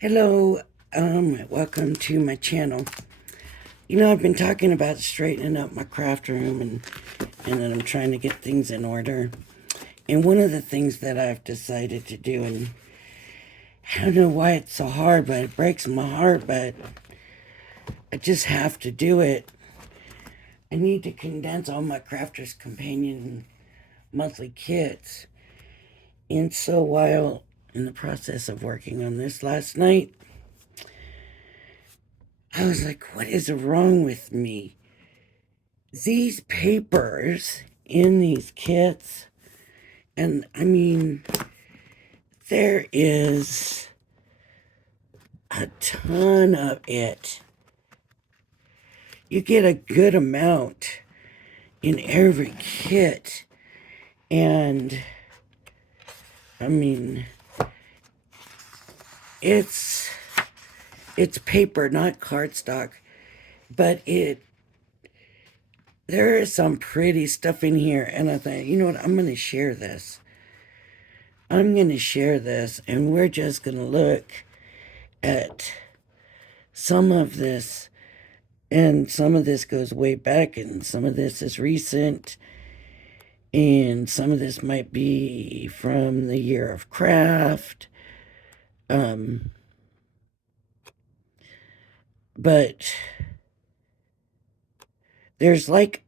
Hello, welcome to my channel. I've been talking about straightening up my craft room and that I'm trying to get things in order. And one of the things that I've decided to do, and I don't know why it's so hard, but it breaks my heart, but I just have to do it. I need to condense all my Crafter's Companion monthly kits. And so while in the process of working on this last night, I was like, what is wrong with me? These papers in these kits, and I mean, there is a ton of it. You get a good amount in every kit, and I mean, it's it's paper, not cardstock, but there is some pretty stuff in here, and I thought, you know what, I'm going to share this. I'm going to share this, and we're just going to look at some of this. And some of this goes way back, and some of this is recent, and some of this might be from the year of craft. Um, but there's like,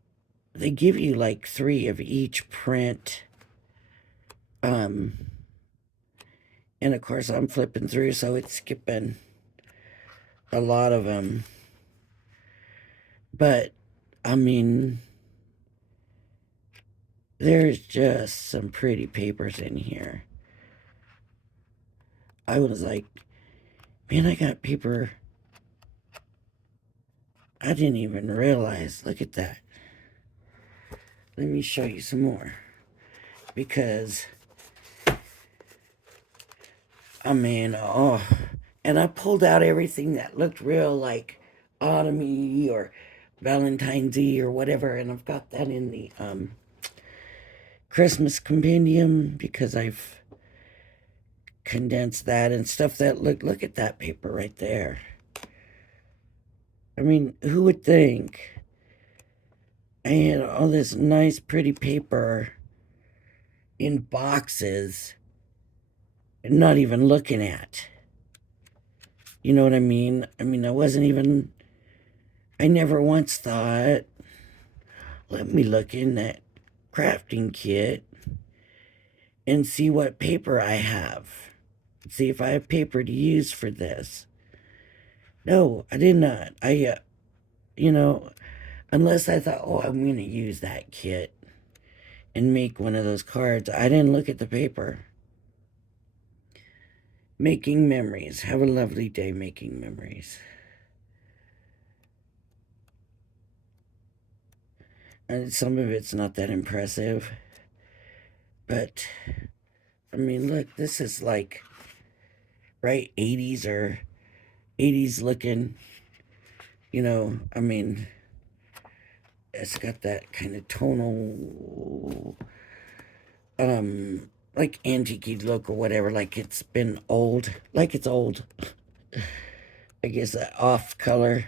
they give you like three of each print. Um, and of course, I'm flipping through, so it's skipping a lot of them. But I mean, there's just some pretty papers in here. I was like, man, I got paper I didn't even realize. Look at that. Let me show you some more. Because, I mean, oh. And I pulled out everything that looked real like autumny or Valentine's Eve or whatever. And I've got that in the Christmas compendium because I've condensed that and stuff that look at that paper right there. I mean, who would think I had all this nice pretty paper in boxes and not even looking at? You know what I mean? I mean, I never once thought, let me look in that crafting kit and see what paper I have. See if I have paper to use for this. No, I did not. You know, unless I thought, oh, I'm going to use that kit and make one of those cards, I didn't look at the paper. Making memories. Have a lovely day making memories. And some of it's not that impressive. But, I mean, look, this is like, right, 80s or 80s looking. I mean, it's got that kind of tonal, like antique look or whatever, like it's been old, like it's old. I guess that off color.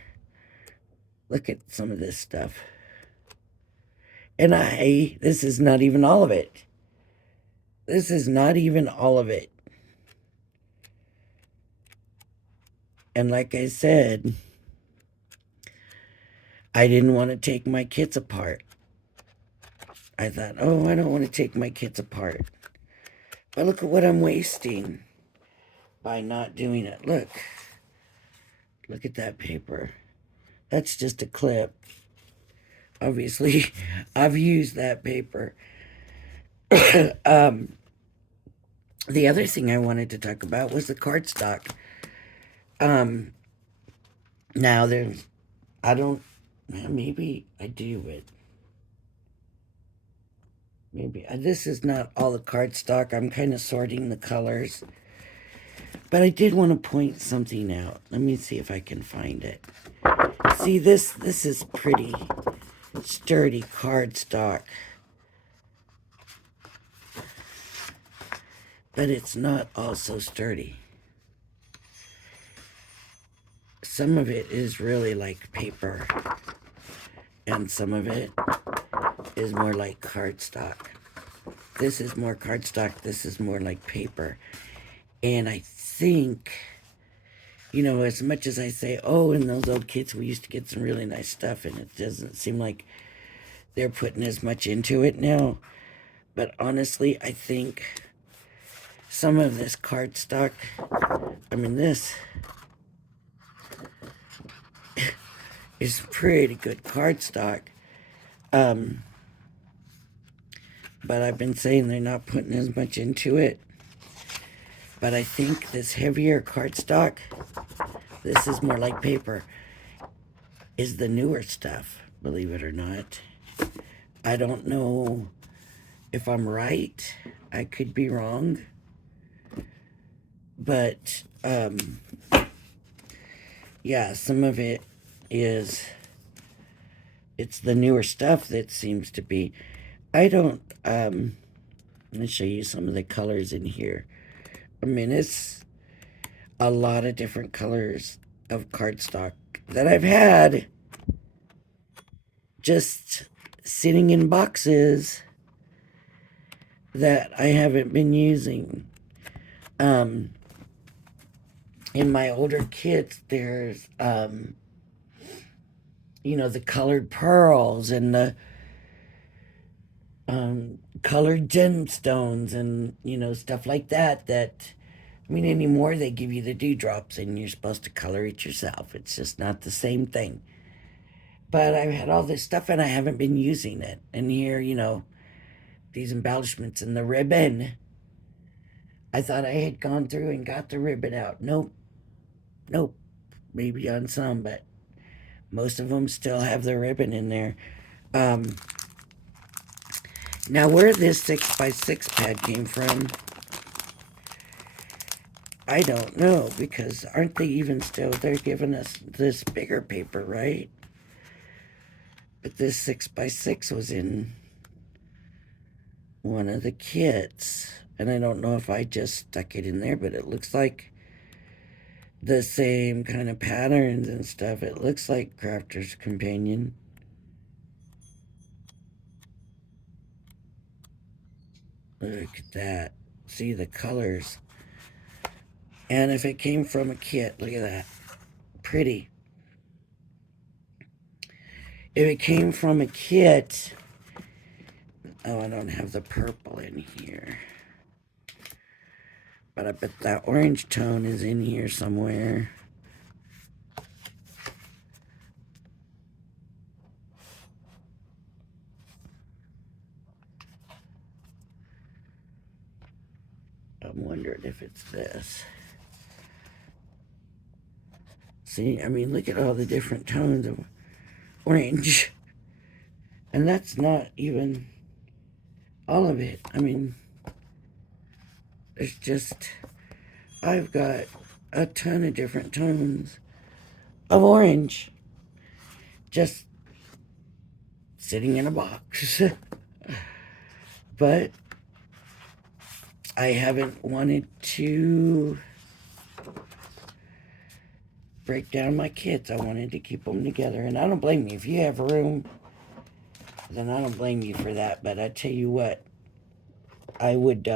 Look at some of this stuff. And this is not even all of it. This is not even all of it. And like I said, I didn't want to take my kits apart. I thought, oh, I don't want to take my kits apart. But look at what I'm wasting by not doing it. Look at that paper. That's just a clip. Obviously, I've used that paper. um, the other thing I wanted to talk about was the cardstock. Um, now there's, I don't, maybe I do, but maybe this is not all the cardstock. I'm kind of sorting the colors. But I did want to point something out. Let me see if I can find it. See, this is pretty sturdy cardstock. But it's not also sturdy. some of it is really like paper, and some of it is more like cardstock. This is more cardstock, this is more like paper. And I think, as much as I say, oh, in those old kits, we used to get some really nice stuff, and it doesn't seem like they're putting as much into it now. But honestly, I think some of this cardstock, this is pretty good cardstock. Um, but I've been saying they're not putting as much into it. But I think this heavier cardstock, this is more like paper, is the newer stuff, believe it or not. I don't know if I'm right. I could be wrong. But, yeah, some of it is, it's the newer stuff that seems to be. I don't, let me show you some of the colors in here. It's a lot of different colors of cardstock that I've had just sitting in boxes that I haven't been using. In my older kits, there's, the colored pearls and the colored gemstones and, stuff like that. Anymore they give you the dewdrops and you're supposed to color it yourself. It's just not the same thing. But I've had all this stuff and I haven't been using it. And here, these embellishments and the ribbon. I thought I had gone through and got the ribbon out. Nope. Nope. Maybe on some, but most of them still have the ribbon in there. Now, where this 6x6 pad came from, I don't know, because aren't they even still, they're giving us this bigger paper, right? But this 6x6 was in one of the kits, and I don't know if I just stuck it in there, but it looks like the same kind of patterns and stuff. It looks like Crafter's Companion. Look at that. See the colors. And if it came from a kit, look at that. Pretty. If it came from a kit, oh, I don't have the purple in here. But I bet that orange tone is in here somewhere. I'm wondering if it's this. See, look at all the different tones of orange. And that's not even all of it. There's just, I've got a ton of different tones of orange just sitting in a box. But I haven't wanted to break down my kits. I wanted to keep them together, and I don't blame you. If you have room, then I don't blame you for that. But I tell you what, I would,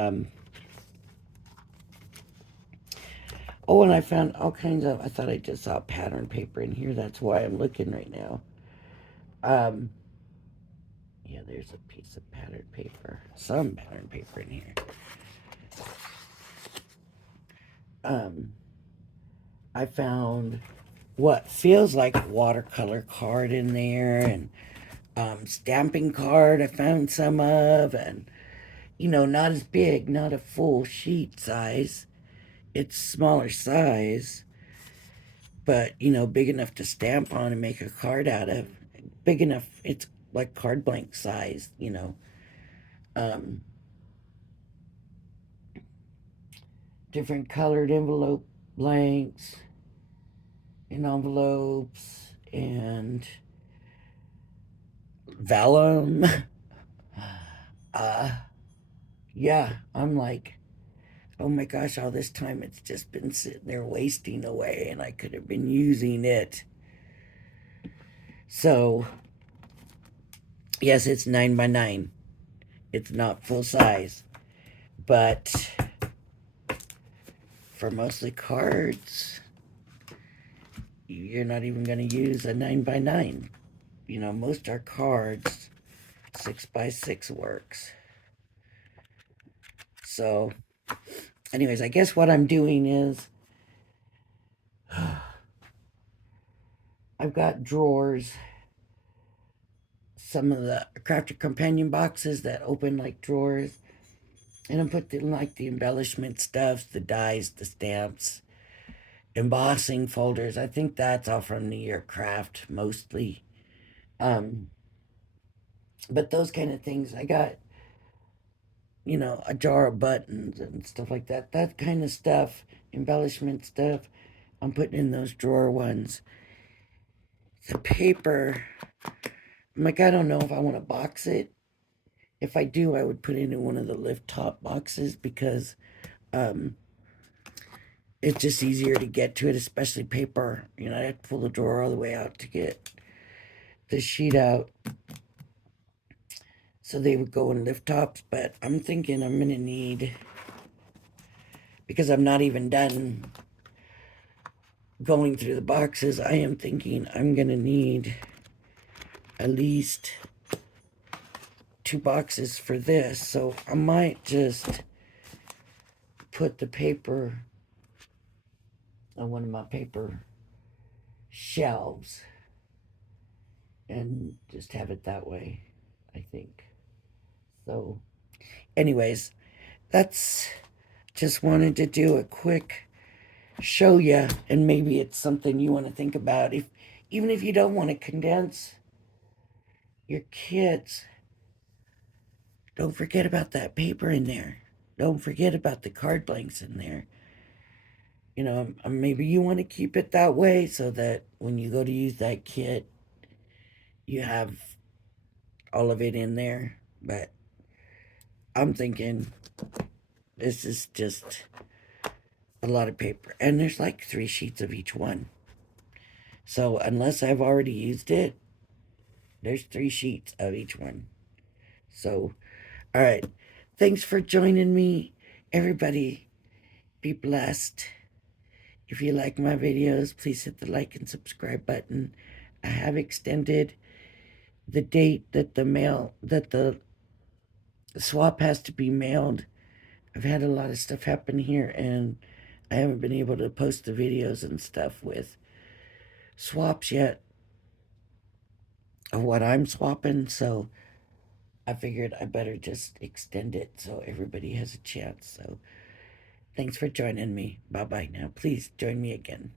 oh, and I found all kinds of, I thought I just saw pattern paper in here. That's why I'm looking right now. Yeah, there's a piece of pattern paper. Some pattern paper in here. I found what feels like a watercolor card in there, and stamping card I found some of, and not as big, not a full sheet size. It's smaller size, but big enough to stamp on and make a card out of. Big enough, it's like card blank size, Um, different colored envelope blanks and envelopes and vellum. Yeah, I'm like, oh my gosh, all this time it's just been sitting there wasting away and I could have been using it. So, yes, it's 9x9. It's not full size. But for mostly cards, you're not even going to use a 9x9. You know, most are cards, 6x6 works. So, anyways, I guess what I'm doing is I've got drawers, some of the Crafter Companion boxes that open like drawers, and I'm putting like the embellishment stuff, the dies, the stamps, embossing folders. I think that's all from New Year Craft mostly. Um, but those kind of things, I got, you know, a jar of buttons and stuff like that. That kind of stuff, embellishment stuff, I'm putting in those drawer ones. The paper, I'm like, I don't know if I want to box it. If I do, I would put it in one of the lift top boxes because um, it's just easier to get to it, especially paper. You know, I have to pull the drawer all the way out to get the sheet out. So they would go in lift tops, but I'm thinking I'm going to need, because I'm not even done going through the boxes, I am thinking I'm going to need at least 2 boxes for this. So I might just put the paper on one of my paper shelves and just have it that way, I think. So, anyways, that's just wanted to do a quick show you, and maybe it's something you want to think about. If even if you don't want to condense your kits, don't forget about that paper in there. Don't forget about the card blanks in there. You know, maybe you want to keep it that way so that when you go to use that kit, you have all of it in there. But I'm thinking this is just a lot of paper. And there's like 3 sheets of each one. So unless I've already used it, there's 3 sheets of each one. So, all right. Thanks for joining me. Everybody, be blessed. If you like my videos, please hit the like and subscribe button. I have extended the date that the swap has to be mailed. I've had a lot of stuff happen here and I haven't been able to post the videos and stuff with swaps yet of what I'm swapping, so I figured I better just extend it so everybody has a chance. So thanks for joining me. Bye bye now. Please join me again.